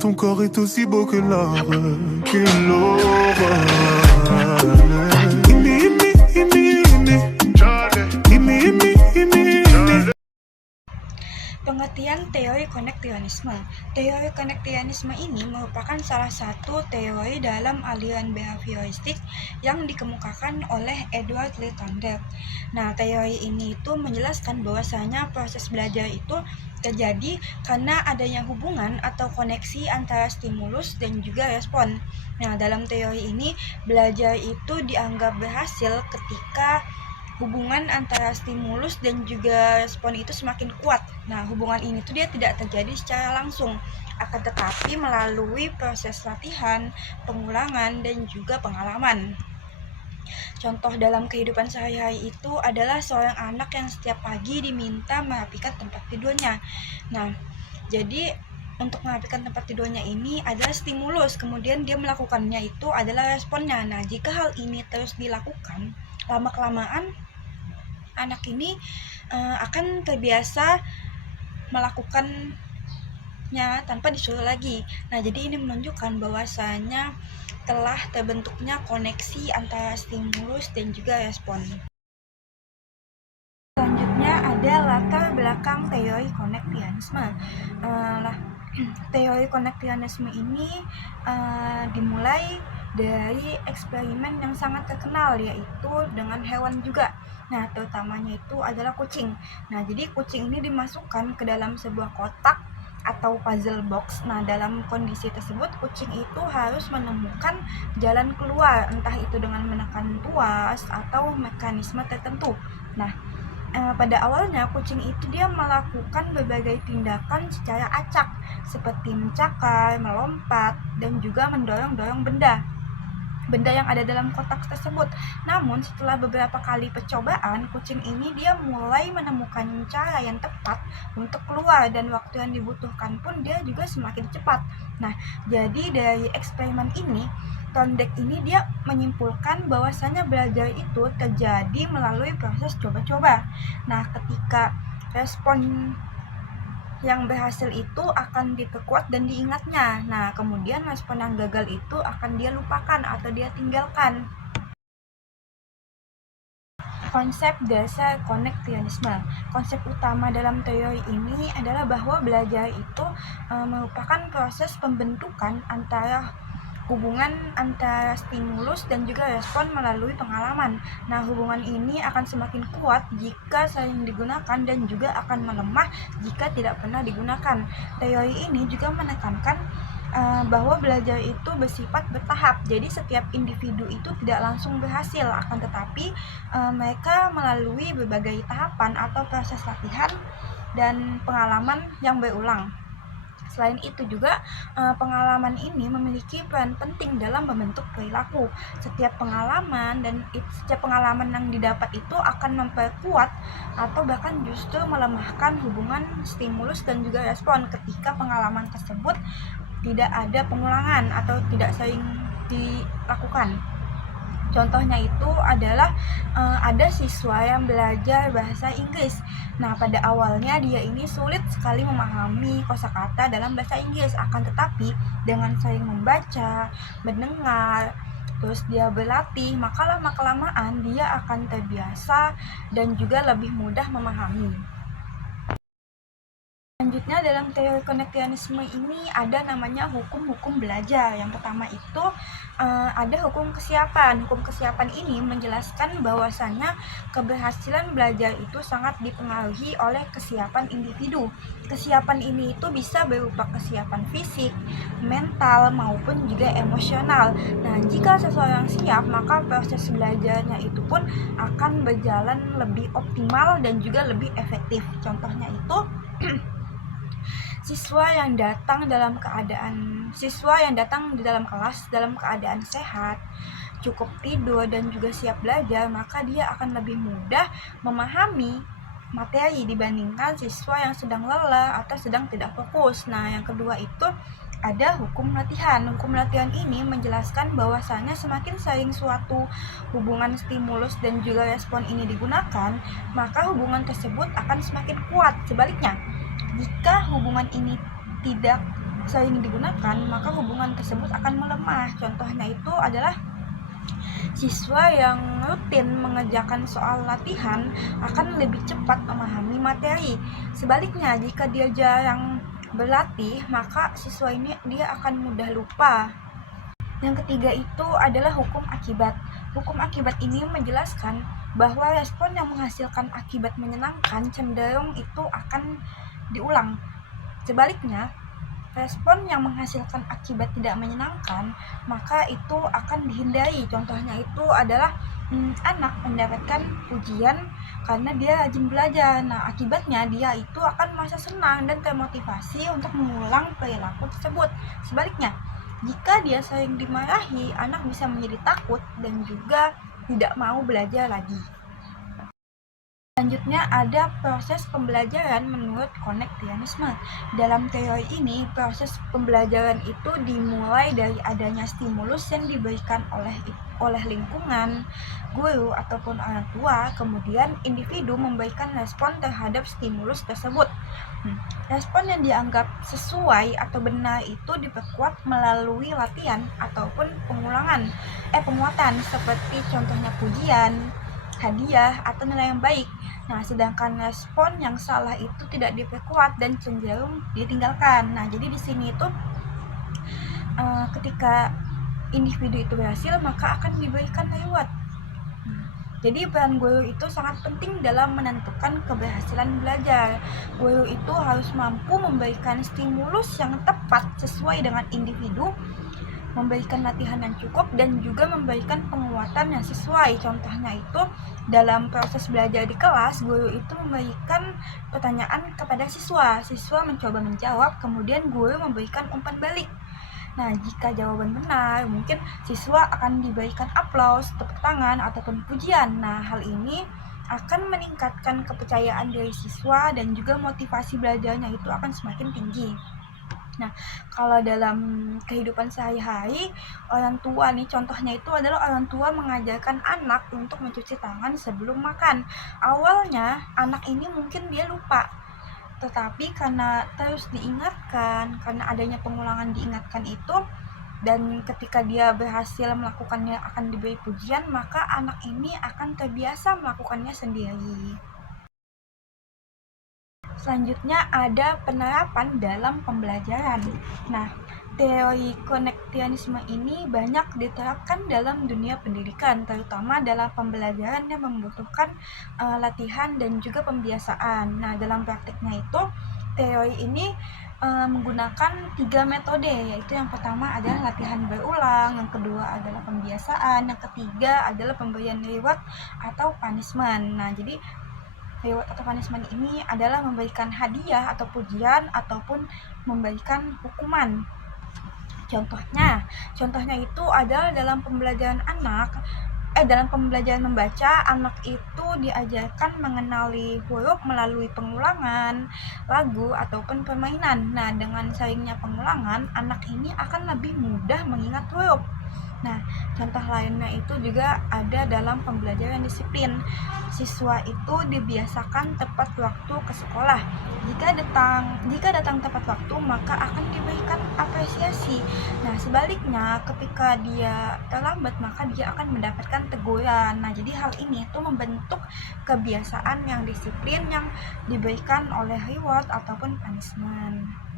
Ton corps est aussi beau que l'or, que l'aurore. Imi, imi, imi, imi. Imi, imi, imi, imi. Pengertian teori konektivisme. Teori konektivisme ini merupakan salah satu teori dalam aliran behavioristik yang dikemukakan oleh Edward Lee Thorndike. Nah, teori ini itu menjelaskan bahwasanya proses belajar itu terjadi karena adanya hubungan atau koneksi antara stimulus dan juga respon. Nah, dalam teori ini, belajar itu dianggap berhasil ketika hubungan antara stimulus dan juga respon itu semakin kuat. Nah, hubungan ini tuh dia tidak terjadi secara langsung, akan tetapi melalui proses latihan, pengulangan, dan juga pengalaman. Contoh dalam kehidupan sehari-hari itu adalah seorang anak yang setiap pagi diminta merapikan tempat tidurnya. Nah, jadi untuk merapikan tempat tidurnya ini adalah stimulus, kemudian dia melakukannya itu adalah responnya. Nah, jika hal ini terus dilakukan, lama-kelamaan anak ini akan terbiasa melakukannya tanpa disuruh lagi. Nah, jadi ini menunjukkan bahwasanya telah terbentuknya koneksi antara stimulus dan juga respon. Selanjutnya ada latar belakang teori konektivisme. Teori konektivisme ini dimulai dari eksperimen yang sangat terkenal, yaitu dengan hewan juga. Nah, terutamanya itu adalah kucing. Nah, jadi kucing ini dimasukkan ke dalam sebuah kotak atau puzzle box. Nah, dalam kondisi tersebut kucing itu harus menemukan jalan keluar, entah itu dengan menekan tuas atau mekanisme tertentu. Nah, pada awalnya kucing itu dia melakukan berbagai tindakan secara acak, seperti mencakar, melompat, dan juga mendorong-dorong benda yang ada dalam kotak tersebut. Namun setelah beberapa kali percobaan, kucing ini dia mulai menemukan cara yang tepat untuk keluar, dan waktu yang dibutuhkan pun dia juga semakin cepat. Nah, jadi dari eksperimen ini, Thorndike ini dia menyimpulkan bahwasanya belajar itu terjadi melalui proses coba-coba. Nah, ketika respon yang berhasil itu akan diperkuat dan diingatnya. Nah, kemudian respon yang gagal itu akan dia lupakan atau dia tinggalkan. Konsep dasar konektivisme. Konsep utama dalam teori ini adalah bahwa belajar itu merupakan proses pembentukan antara hubungan antara stimulus dan juga respon melalui pengalaman. Nah, hubungan ini akan semakin kuat jika sering digunakan dan juga akan melemah jika tidak pernah digunakan. Teori ini juga menekankan bahwa belajar itu bersifat bertahap. Jadi setiap individu itu tidak langsung berhasil, akan tetapi mereka melalui berbagai tahapan atau proses latihan dan pengalaman yang berulang. Selain itu juga pengalaman ini memiliki peran penting dalam membentuk perilaku. Setiap pengalaman yang didapat itu akan memperkuat atau bahkan justru melemahkan hubungan stimulus dan juga respon ketika pengalaman tersebut tidak ada pengulangan atau tidak sering dilakukan. Contohnya itu adalah ada siswa yang belajar bahasa Inggris. Nah, pada awalnya dia ini sulit sekali memahami kosakata dalam bahasa Inggris, akan tetapi dengan sering membaca, mendengar, terus dia berlatih, maka lama-kelamaan dia akan terbiasa dan juga lebih mudah memahami. Selanjutnya dalam teori konektivisme ini ada namanya hukum-hukum belajar. Yang pertama itu ada hukum kesiapan. Hukum kesiapan ini menjelaskan bahwasannya keberhasilan belajar itu sangat dipengaruhi oleh kesiapan individu. Kesiapan ini itu bisa berupa kesiapan fisik, mental, maupun juga emosional. Nah, jika seseorang siap, maka proses belajarnya itu pun akan berjalan lebih optimal dan juga lebih efektif. Contohnya itu siswa yang datang di dalam kelas dalam keadaan sehat, cukup tidur dan juga siap belajar, maka dia akan lebih mudah memahami materi dibandingkan siswa yang sedang lelah atau sedang tidak fokus. Nah, yang kedua itu ada hukum latihan. Hukum latihan ini menjelaskan bahwasanya semakin sering suatu hubungan stimulus dan juga respon ini digunakan, maka hubungan tersebut akan semakin kuat. Sebaliknya, jika hubungan ini tidak sering digunakan, maka hubungan tersebut akan melemah. Contohnya itu adalah siswa yang rutin mengerjakan soal latihan akan lebih cepat memahami materi. Sebaliknya, jika dia jarang berlatih, maka siswa ini dia akan mudah lupa. Yang ketiga itu adalah hukum akibat. Hukum akibat ini menjelaskan bahwa respon yang menghasilkan akibat menyenangkan cenderung itu akan diulang. Sebaliknya, respon yang menghasilkan akibat tidak menyenangkan, maka itu akan dihindari. Contohnya itu adalah anak mendapatkan pujian karena dia rajin belajar. Nah, akibatnya dia itu akan merasa senang dan termotivasi untuk mengulang perilaku tersebut. Sebaliknya, jika dia sering dimarahi, anak bisa menjadi takut dan juga tidak mau belajar lagi. Selanjutnya ada proses pembelajaran menurut konektianisme. Dalam teori ini, proses pembelajaran itu dimulai dari adanya stimulus yang diberikan oleh lingkungan, guru, ataupun orang tua. Kemudian individu memberikan respon terhadap stimulus tersebut. Respon yang dianggap sesuai atau benar itu diperkuat melalui latihan ataupun penguatan seperti contohnya pujian, hadiah, atau nilai yang baik. Nah, sedangkan respon yang salah itu tidak diperkuat dan cenderung ditinggalkan. Nah, jadi di sini itu ketika individu itu berhasil, maka akan diberikan reward. Jadi peran guru itu sangat penting dalam menentukan keberhasilan belajar. Guru itu harus mampu memberikan stimulus yang tepat sesuai dengan individu, memberikan latihan yang cukup, dan juga memberikan penguatan yang sesuai. Contohnya itu dalam proses belajar di kelas, guru itu memberikan pertanyaan kepada siswa. Siswa mencoba menjawab, kemudian guru memberikan umpan balik. Nah, jika jawaban benar, mungkin siswa akan diberikan aplaus, tepuk tangan, ataupun pujian. Nah, hal ini akan meningkatkan kepercayaan diri siswa dan juga motivasi belajarnya itu akan semakin tinggi. Nah, kalau dalam kehidupan sehari-hari, orang tua nih, contohnya itu adalah orang tua mengajarkan anak untuk mencuci tangan sebelum makan. Awalnya, anak ini mungkin dia lupa, tetapi karena terus diingatkan, karena adanya pengulangan diingatkan itu, dan ketika dia berhasil melakukannya akan diberi pujian, maka anak ini akan terbiasa melakukannya sendiri. Selanjutnya ada penerapan dalam pembelajaran. Nah, teori konektianisme ini banyak diterapkan dalam dunia pendidikan, terutama dalam pembelajaran yang membutuhkan latihan dan juga pembiasaan. Nah, dalam praktiknya itu, teori ini menggunakan 3 metode, yaitu yang pertama adalah latihan berulang, yang kedua adalah pembiasaan, yang ketiga adalah pemberian reward atau punishment. Nah, jadi reward atau punishment ini adalah memberikan hadiah atau pujian ataupun memberikan hukuman. Contohnya itu adalah dalam pembelajaran membaca, anak itu diajarkan mengenali huruf melalui pengulangan, lagu, ataupun permainan. Nah, dengan seringnya pengulangan, anak ini akan lebih mudah mengingat huruf. Nah, contoh lainnya itu juga ada dalam pembelajaran disiplin. Siswa itu dibiasakan tepat waktu ke sekolah. Jika datang tepat waktu, maka akan diberikan apresiasi. Nah, sebaliknya ketika dia terlambat, maka dia akan mendapatkan teguran. Nah, jadi hal ini itu membentuk kebiasaan yang disiplin yang diberikan oleh reward ataupun punishment.